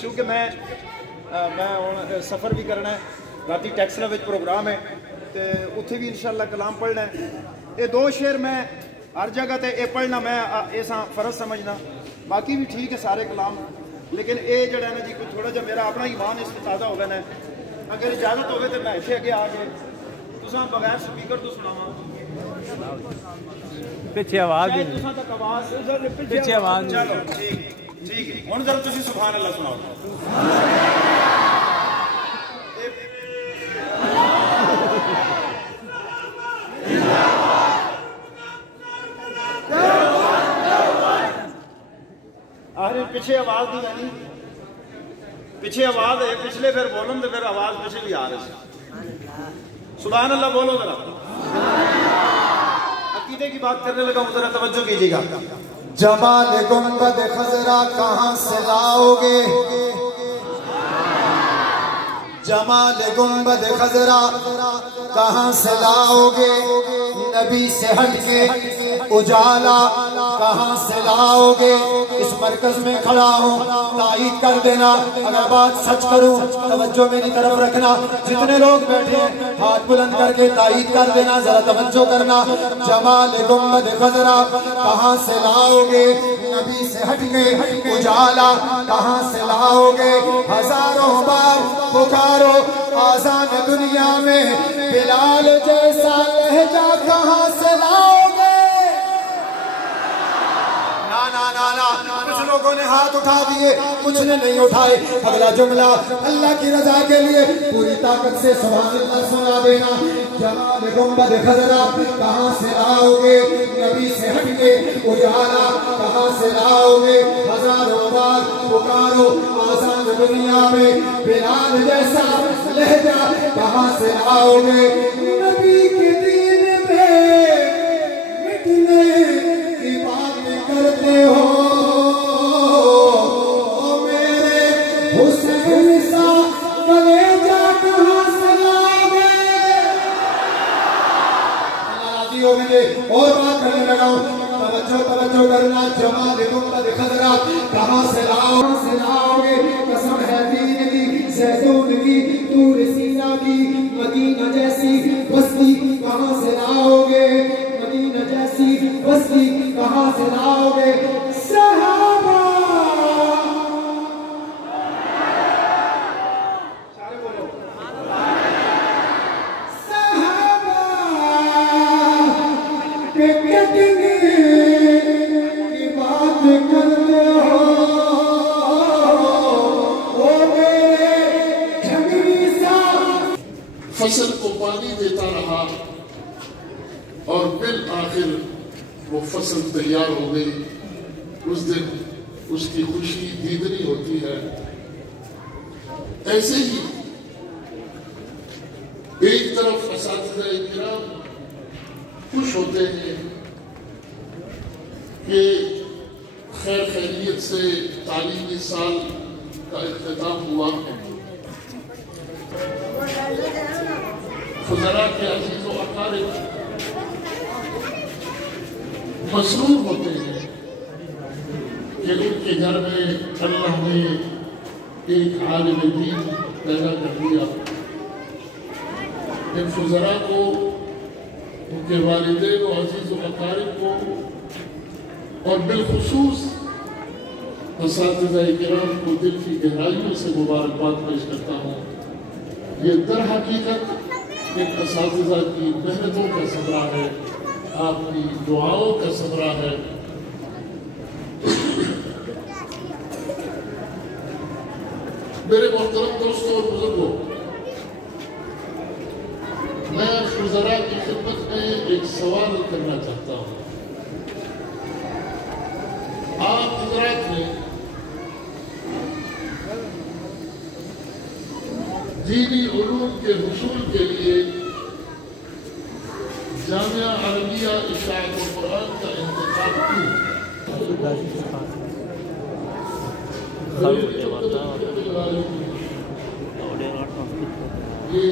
چونکہ میں سفر بھی کرنا ہے، راتی ٹیکسلا وچ پروگرام ہے تے اتھے بھی انشاءاللہ کلام پڑھنا ہے. یہ دو شعر میں ہر جگہ تے اے پڑھنا میں ایسا فرض سمجھنا، باقی بھی ٹھیک ہے سارے کلام، لیکن اے جڑا ہے نا جی کوئی تھوڑا جا میرا اپنا ایمان اس میں تازہ ہو گیا ہے. اگر اجازت ہوئے تو میں ایسے اگے آ کے تساں بغیر سپیکر تو سناواں. پیچھے آواز تک آواز پیچھے آواز. چلو ٹھیک ہے. ہن ذرا تسی سبحان اللہ سناؤ. پیچھے آواز نہیں آنی، پیچھے آواز ہے، پچھلے پھر بولن تو پھر آواز پیچھے بھی آ رہی. سبحان اللہ بولو ذرا. عقیدے کی بات کرنے لگا ہوں، ذرا توجہ کیجیے گا. جمال گنبد خضرا کہاں سے لاؤ گے، جمال گنبد خضرا کہاں سے لاؤ گے، نبی سے ہٹ کے اجالا کہاں سے لاؤ گے. اس مرکز میں کھڑا ہوں، تائید کر دینا اگر بات سچ کروں. توجہ میری طرف رکھنا، جتنے لوگ بیٹھے ہیں ہاتھ بلند کر کے تائید کر دینا، ذرا توجہ کرنا. جمال گنبد خضرا کہاں سے لاؤ گے، نبی سے ہٹ کے اجالا کہاں سے لاؤ گے. ہزاروں بار پکارو آزان دنیا میں، بلال جیسا لہجہ کہاں سے لاؤ گے. کچھ لوگوں نے ہاتھ اٹھا دیے، کچھ نے نہیں اٹھائے. اگلا جملہ اللہ کی رضا کے لیے پوری طاقت سے سبحان اللہ سنا دینا. جمال گنبد خضرا کہاں سے لاؤ گے، نبی سے ہٹ کے اجالا کہاں سے لاؤ گے. ہزاروں بار پکارو آزان دنیا میں، بلال جیسا لہجہ کہاں سے لاؤ گے. نبی کے دین پہ مٹنے کی بات کرتے ہو، اور بات کرنے لگا ہوں. توجہ کرنا. جمال گنبد خضرا کہاں سے لاؤ گے، قسم ہے دین کی، زیتون کی، طور سینا کی، مدینہ جیسی بستی کہاں سے لاؤ گے، مدینہ جیسی بستی کہاں سے لاؤ گے. صحابہ فصل کو پانی دیتا رہا اور بالآخر وہ فصل تیار ہو گئی. اس دن اس کی خوشی دیدنی ہوتی ہے. ایسے ہی ایک طرف اساتذہ کرام خوش ہوتے ہیں کہ خیر خیریت سے تعلیمی سال کا اختتام ہوا. فضراء کے عزیز و اقارب مسرور ہوتے ہیں کہ ان کے گھر میں اللہ نے ایک عالم دین پیدا کر دیا. ان فضراء کو، ان کے والدین و عزیز و اقارب کو، اور بالخصوص اساتذہ کرام کو دل کی گہرائیوں سے مبارکباد پیش کرتا ہوں. یہ در حقیقت ایک اساتذہ کی محنتوں کا ثمرہ ہے، آپ کی دعاؤں کا ثمرہ ہے. میرے محترم دوستوں اور بزرگوں، میں فضراء کی خدمت میں ایک سوال کرنا چاہتا ہوں. آپ حضرات نے دینی علوم کے حصول کے لیے جامعہ عربیہ اشاعت القرآن کا انتخاب کیوں؟ یہ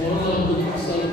مولانا صاحب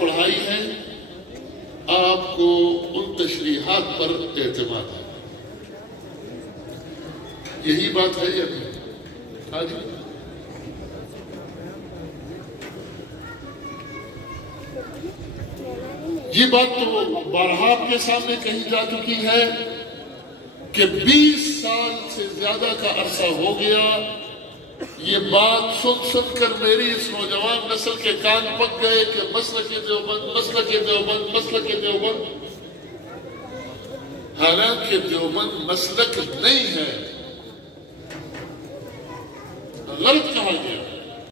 پڑھائی ہے، آپ کو ان تشریحات پر اعتماد ہے، یہی بات ہے یا نہیں؟ ہاں جی، یہ بات تو بارہا آپ کے سامنے کہی جا چکی ہے کہ 20 سال سے زیادہ کا عرصہ ہو گیا، یہ بات سن سن کر میری اس نوجوان نسل کے کان پک گئے کہ مسلک دیوبند، مسلک دیوبند، مسلک دیوبند، حالانکہ دیوبند مسلک نہیں ہے، غلط